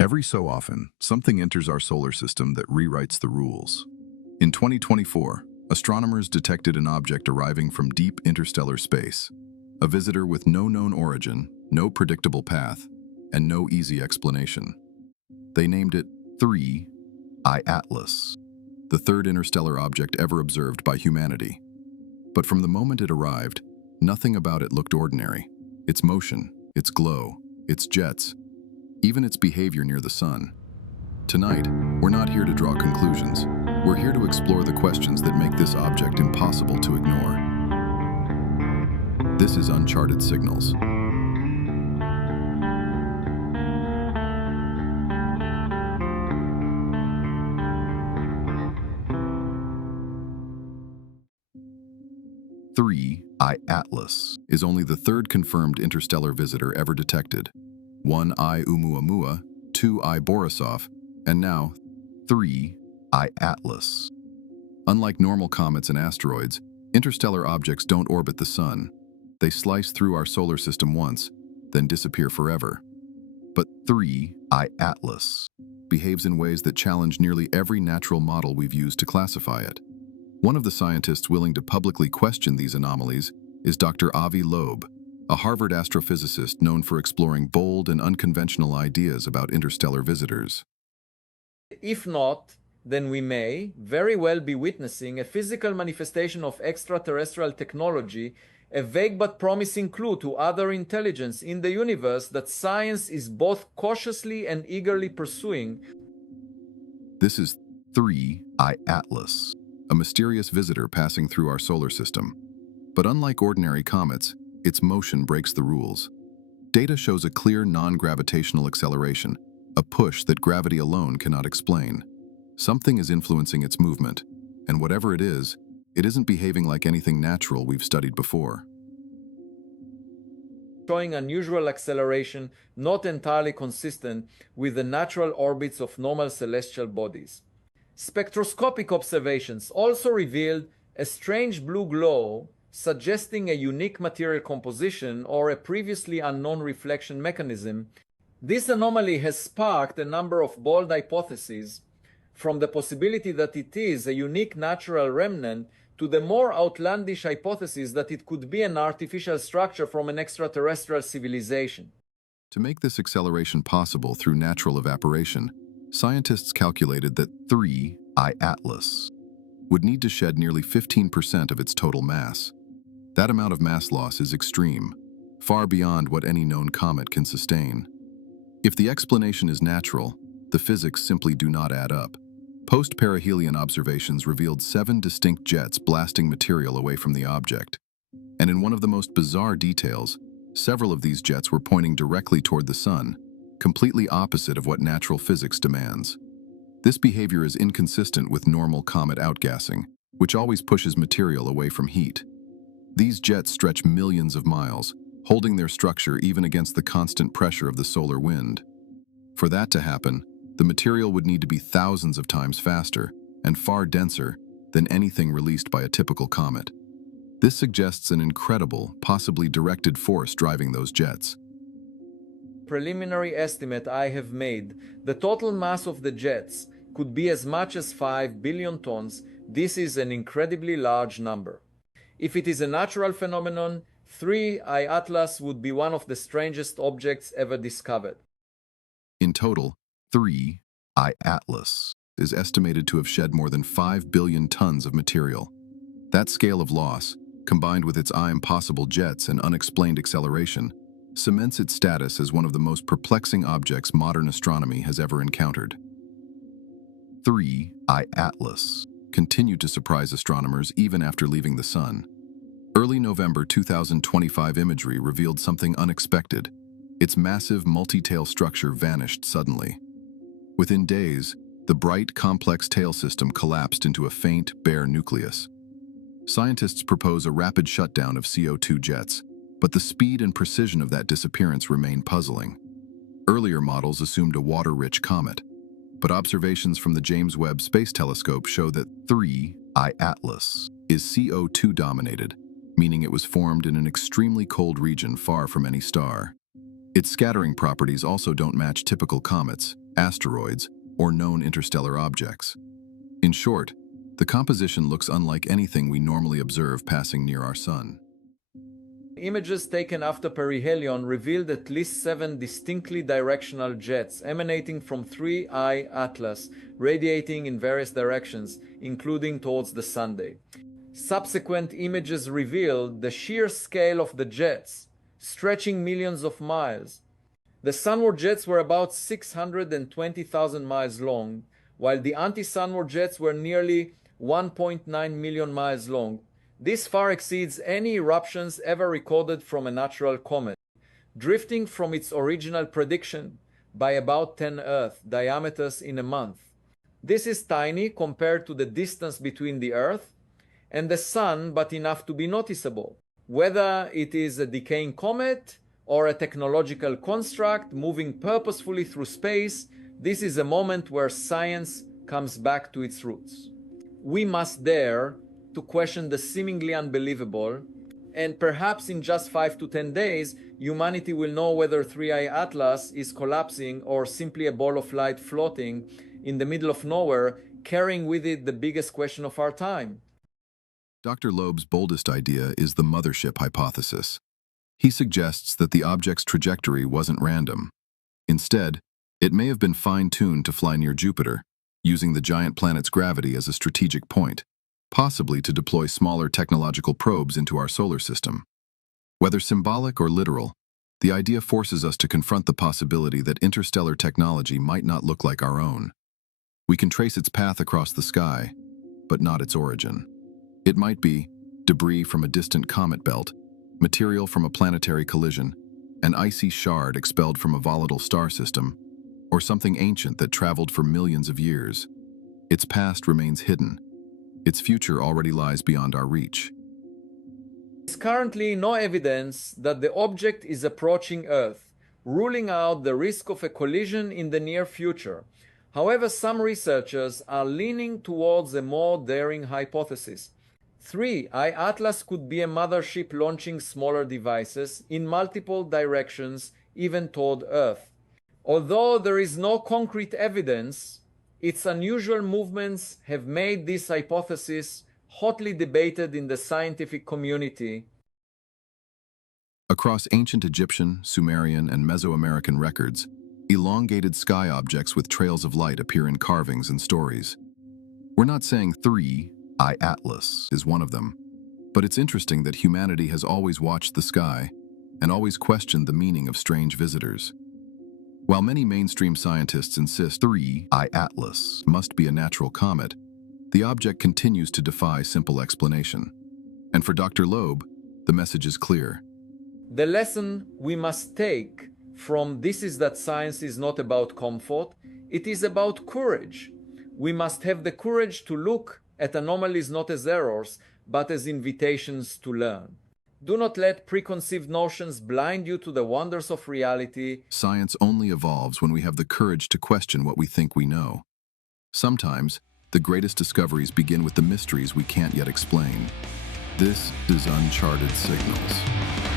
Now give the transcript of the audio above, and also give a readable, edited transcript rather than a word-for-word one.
Every so often, something enters our solar system that rewrites the rules. In 2024, astronomers detected an object arriving from deep interstellar space, a visitor with no known origin, no predictable path, and no easy explanation. They named it 3I Atlas, the third interstellar object ever observed by humanity. But from the moment it arrived, nothing about it looked ordinary. Its motion, its glow, its jets, even its behavior near the sun. Tonight, we're not here to draw conclusions. We're here to explore the questions that make this object impossible to ignore. This is Uncharted Signals. I Atlas is only the third confirmed interstellar visitor ever detected. 1I Oumuamua, 2I Borisov, and now 3I Atlas. Unlike normal comets and asteroids, interstellar objects don't orbit the sun. They slice through our solar system once, then disappear forever. But 3I Atlas behaves in ways that challenge nearly every natural model we've used to classify it. One of the scientists willing to publicly question these anomalies is Dr. Avi Loeb, a Harvard astrophysicist known for exploring bold and unconventional ideas about interstellar visitors. If not, then we may very well be witnessing a physical manifestation of extraterrestrial technology, a vague but promising clue to other intelligence in the universe that science is both cautiously and eagerly pursuing. This is 3I Atlas, a mysterious visitor passing through our solar system. But unlike ordinary comets, its motion breaks the rules. Data shows a clear non-gravitational acceleration, a push that gravity alone cannot explain. Something is influencing its movement, and whatever it isn't behaving like anything natural we've studied before. Showing unusual acceleration not entirely consistent with the natural orbits of normal celestial bodies. Spectroscopic observations also revealed a strange blue glow suggesting a unique material composition or a previously unknown reflection mechanism. This anomaly has sparked a number of bold hypotheses, from the possibility that it is a unique natural remnant to the more outlandish hypothesis that it could be an artificial structure from an extraterrestrial civilization. To make this acceleration possible through natural evaporation, scientists calculated that 3I Atlas would need to shed nearly 15% of its total mass. That amount of mass loss is extreme, far beyond what any known comet can sustain. If the explanation is natural, the physics simply do not add up. Post-perihelion observations revealed 7 distinct jets blasting material away from the object. And in one of the most bizarre details, several of these jets were pointing directly toward the sun, completely opposite of what natural physics demands. This behavior is inconsistent with normal comet outgassing, which always pushes material away from heat. These jets stretch millions of miles, holding their structure even against the constant pressure of the solar wind. For that to happen, the material would need to be thousands of times faster and far denser than anything released by a typical comet. This suggests an incredible, possibly directed force driving those jets. Preliminary estimate I have made, the total mass of the jets could be as much as 5 billion tons. This is an incredibly large number. If it is a natural phenomenon, 3I Atlas would be one of the strangest objects ever discovered. In total, 3I Atlas is estimated to have shed more than 5 billion tons of material. That scale of loss, combined with its impossible jets and unexplained acceleration, cements its status as one of the most perplexing objects modern astronomy has ever encountered. 3I Atlas continued to surprise astronomers even after leaving the sun. Early November 2025 imagery revealed something unexpected. Its massive multi-tail structure vanished suddenly. Within days, the bright, complex tail system collapsed into a faint, bare nucleus. Scientists propose a rapid shutdown of CO2 jets, but the speed and precision of that disappearance remain puzzling. Earlier models assumed a water-rich comet, but observations from the James Webb Space Telescope show that 3I Atlas is CO₂-dominated, meaning it was formed in an extremely cold region far from any star. Its scattering properties also don't match typical comets, asteroids, or known interstellar objects. In short, the composition looks unlike anything we normally observe passing near our sun. Images taken after perihelion revealed at least 7 distinctly directional jets emanating from 3I Atlas, radiating in various directions, including towards the Sunday. Subsequent images revealed the sheer scale of the jets, stretching millions of miles. The sunward jets were about 620,000 miles long, while the anti-sunward jets were nearly 1.9 million miles long. This far exceeds any eruptions ever recorded from a natural comet, drifting from its original prediction by about 10 Earth diameters in a month. This is tiny compared to the distance between the Earth and the Sun, but enough to be noticeable. Whether it is a decaying comet or a technological construct moving purposefully through space, this is a moment where science comes back to its roots. We must dare to question the seemingly unbelievable, and perhaps in just 5 to 10 days, humanity will know whether 3I Atlas is collapsing or simply a ball of light floating in the middle of nowhere, carrying with it the biggest question of our time. Dr. Loeb's boldest idea is the Mothership Hypothesis. He suggests that the object's trajectory wasn't random. Instead, it may have been fine-tuned to fly near Jupiter, using the giant planet's gravity as a strategic point, possibly to deploy smaller technological probes into our solar system. Whether symbolic or literal, the idea forces us to confront the possibility that interstellar technology might not look like our own. We can trace its path across the sky, but not its origin. It might be debris from a distant comet belt, material from a planetary collision, an icy shard expelled from a volatile star system, or something ancient that traveled for millions of years. Its past remains hidden. Its future already lies beyond our reach. There is currently no evidence that the object is approaching Earth, ruling out the risk of a collision in the near future. However, some researchers are leaning towards a more daring hypothesis. 3I Atlas could be a mothership launching smaller devices in multiple directions, even toward Earth. Although there is no concrete evidence, its unusual movements have made this hypothesis hotly debated in the scientific community. Across ancient Egyptian, Sumerian, and Mesoamerican records, elongated sky objects with trails of light appear in carvings and stories. We're not saying 3I Atlas is one of them, but it's interesting that humanity has always watched the sky and always questioned the meaning of strange visitors. While many mainstream scientists insist 3I Atlas must be a natural comet, the object continues to defy simple explanation. And for Dr. Loeb, the message is clear. The lesson we must take from this is that science is not about comfort, it is about courage. We must have the courage to look at anomalies not as errors, but as invitations to learn. Do not let preconceived notions blind you to the wonders of reality. Science only evolves when we have the courage to question what we think we know. Sometimes, the greatest discoveries begin with the mysteries we can't yet explain. This is Uncharted Signals.